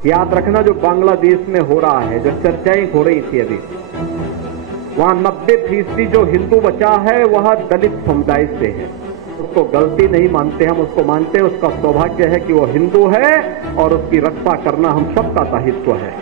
याद रखना, जो बांग्लादेश में हो रहा है, जो चर्चाएं हो रही थी अभी, वहां 90% जो हिंदू बचा है वह दलित समुदाय से है। उसको गलती नहीं मानते हम, उसको मानते हैं उसका सौभाग्य है कि वो हिंदू है और उसकी रक्षा करना हम सबका दायित्व है।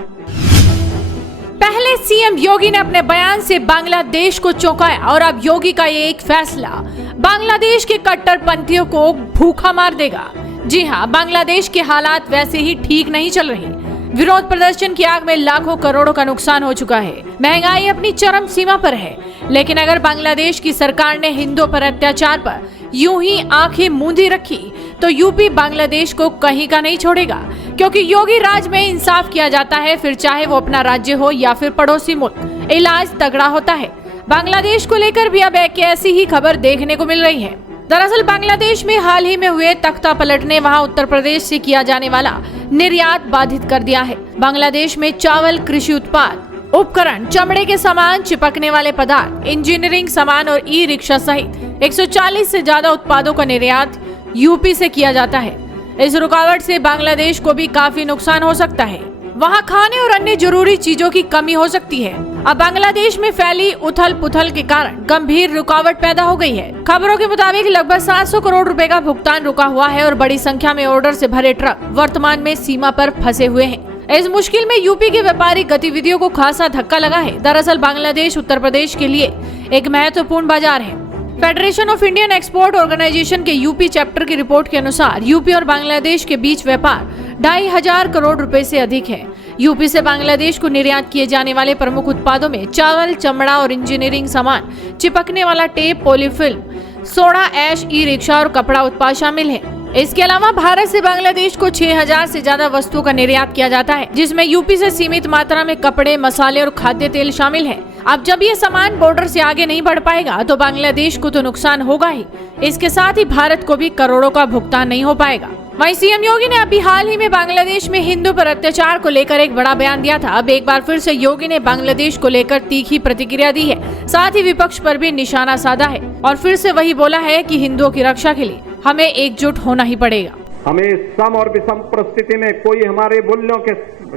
पहले सीएम योगी ने अपने बयान से बांग्लादेश को चौंकाया और अब योगी का ये एक फैसला बांग्लादेश के कट्टरपंथियों को भूखा मार देगा। जी हां, बांग्लादेश के हालात वैसे ही ठीक नहीं चल रहे। विरोध प्रदर्शन की आग में लाखों करोड़ों का नुकसान हो चुका है। महंगाई अपनी चरम सीमा पर है। लेकिन अगर बांग्लादेश की सरकार ने हिंदुओं पर अत्याचार पर यूं ही आंखें मूंदी रखी तो यूपी बांग्लादेश को कहीं का नहीं छोड़ेगा, क्योंकि योगी राज में इंसाफ किया जाता है, फिर चाहे वो अपना राज्य हो या फिर पड़ोसी मुल्क, इलाज तगड़ा होता है। बांग्लादेश को लेकर भी अब एक ऐसी ही खबर देखने को मिल रही है। दरअसल बांग्लादेश में हाल ही में हुए तख्ता पलट ने वहां उत्तर प्रदेश से किया जाने वाला निर्यात बाधित कर दिया है। बांग्लादेश में चावल, कृषि उत्पाद, उपकरण, चमड़े के सामान, चिपकने वाले पदार्थ, इंजीनियरिंग सामान और ई रिक्शा सहित 140 से ज्यादा उत्पादों का निर्यात यूपी से किया जाता है। इस रुकावट से बांग्लादेश को भी काफी नुकसान हो सकता है। वहां खाने और अन्य जरूरी चीजों की कमी हो सकती है। अब बांग्लादेश में फैली उथल पुथल के कारण गंभीर रुकावट पैदा हो गई है। खबरों के मुताबिक लगभग 700 करोड़ रुपए का भुगतान रुका हुआ है और बड़ी संख्या में ऑर्डर से भरे ट्रक वर्तमान में सीमा पर फंसे हुए हैं। इस मुश्किल में यूपी के व्यापारिक गतिविधियों को खासा धक्का लगा है। दरअसल बांग्लादेश उत्तर प्रदेश के लिए एक महत्वपूर्ण बाजार है। Federation of Indian export organisation के यूपी चैप्टर की रिपोर्ट के अनुसार यूपी और बांग्लादेश के बीच व्यापार 2500 करोड़ रुपए से अधिक है। यूपी से बांग्लादेश को निर्यात किए जाने वाले प्रमुख उत्पादों में चावल, चमड़ा और इंजीनियरिंग सामान, चिपकने वाला tape, polyfilm, soda ash, e rickshaw और कपड़ा उत्पाद शामिल है। इसके अलावा भारत से बांग्लादेश को 6000 से ज्यादा वस्तुओं का निर्यात किया जाता है, जिसमें यूपी से सीमित मात्रा में कपड़े, मसाले और खाद्य तेल शामिल है। अब जब ये सामान बॉर्डर से आगे नहीं बढ़ पाएगा तो बांग्लादेश को तो नुकसान होगा ही, इसके साथ ही भारत को भी करोड़ों का भुगतान नहीं हो पाएगा। वहीं सीएम योगी ने अभी हाल ही में बांग्लादेश में हिंदू पर अत्याचार को लेकर एक बड़ा बयान दिया था। अब एक बार फिर से योगी ने बांग्लादेश को लेकर तीखी प्रतिक्रिया दी है, साथ ही विपक्ष पर भी निशाना साधा है और फिर से वही बोला है कि हिंदुओं की रक्षा के लिए हमें एकजुट होना ही पड़ेगा। हमें सम और विषम परिस्थिति में कोई हमारे मूल्यों के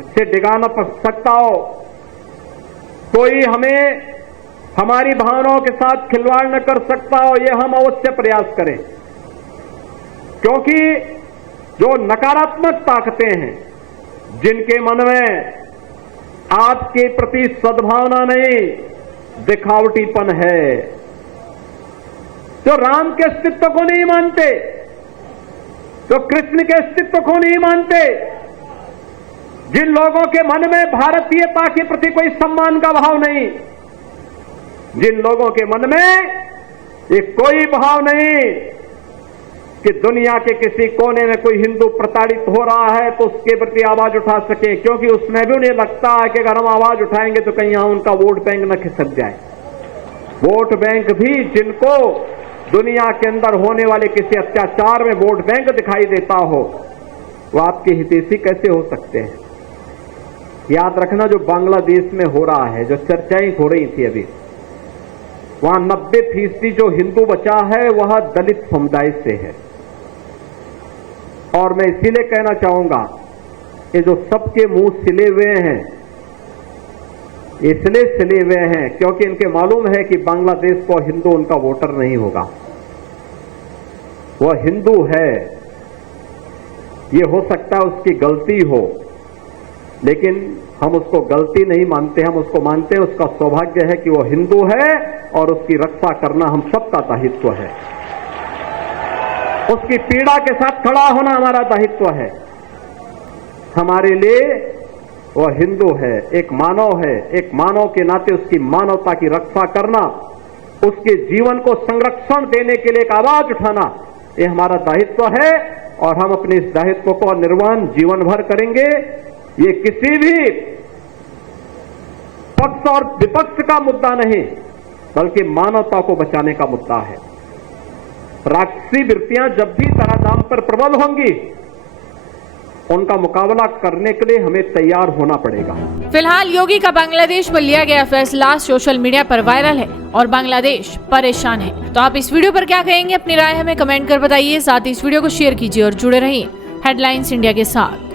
से डिगा न सकता हो, कोई हमें हमारी भावनाओं के साथ खिलवाड़ न कर सकता हो, ये हम अवश्य प्रयास करें। क्योंकि जो नकारात्मक ताकतें हैं, जिनके मन में आपके प्रति सद्भावना नहीं, दिखावटीपन है, जो राम के अस्तित्व को नहीं मानते, जो कृष्ण के अस्तित्व को नहीं मानते, जिन लोगों के मन में भारतीयता के प्रति कोई सम्मान का भाव नहीं, जिन लोगों के मन में ये कोई भाव नहीं कि दुनिया के किसी कोने में कोई हिंदू प्रताड़ित हो रहा है तो उसके प्रति आवाज उठा सके, क्योंकि उसमें भी उन्हें लगता है कि अगर हम आवाज उठाएंगे तो कहीं यहां उनका वोट बैंक न खिसक जाए। वोट बैंक भी जिनको दुनिया के अंदर होने वाले किसी अत्याचार में वोट बैंक दिखाई देता हो, वो आपके हितैषी कैसे हो सकते हैं। याद रखना, जो बांग्लादेश में हो रहा है, जो चर्चाएं हो रही थी अभी, वहां 90% जो हिंदू बचा है वह दलित समुदाय से है। और मैं इसीलिए कहना चाहूंगा, ये जो सबके मुंह सिले हुए हैं, इसलिए सिले हुए हैं क्योंकि इनके मालूम है कि बांग्लादेश को हिंदू उनका वोटर नहीं होगा। वह हिंदू है, ये हो सकता है उसकी गलती हो, लेकिन हम उसको गलती नहीं मानते, हम उसको मानते हैं उसका सौभाग्य है कि वो हिंदू है और उसकी रक्षा करना हम सबका दायित्व है। उसकी पीड़ा के साथ खड़ा होना हमारा दायित्व है। हमारे लिए वह हिंदू है, एक मानव है, एक मानव के नाते उसकी मानवता की रक्षा करना, उसके जीवन को संरक्षण देने के लिए एक आवाज उठाना, ये हमारा दायित्व है और हम अपने इस दायित्व को निर्वहन जीवन भर करेंगे। ये किसी भी पक्ष और विपक्ष का मुद्दा नहीं, बल्कि मानवता को बचाने का मुद्दा है। राक्षसी वृत्तियां जब भी धराधाम पर प्रबल होंगी, उनका मुकाबला करने के लिए हमें तैयार होना पड़ेगा। फिलहाल योगी का बांग्लादेश पर लिया गया फैसला सोशल मीडिया पर वायरल है और बांग्लादेश परेशान है। तो आप इस वीडियो पर क्या कहेंगे, अपनी राय हमें कमेंट कर बताइए। साथ ही इस वीडियो को शेयर कीजिए और जुड़े रहिए हेडलाइंस इंडिया के साथ।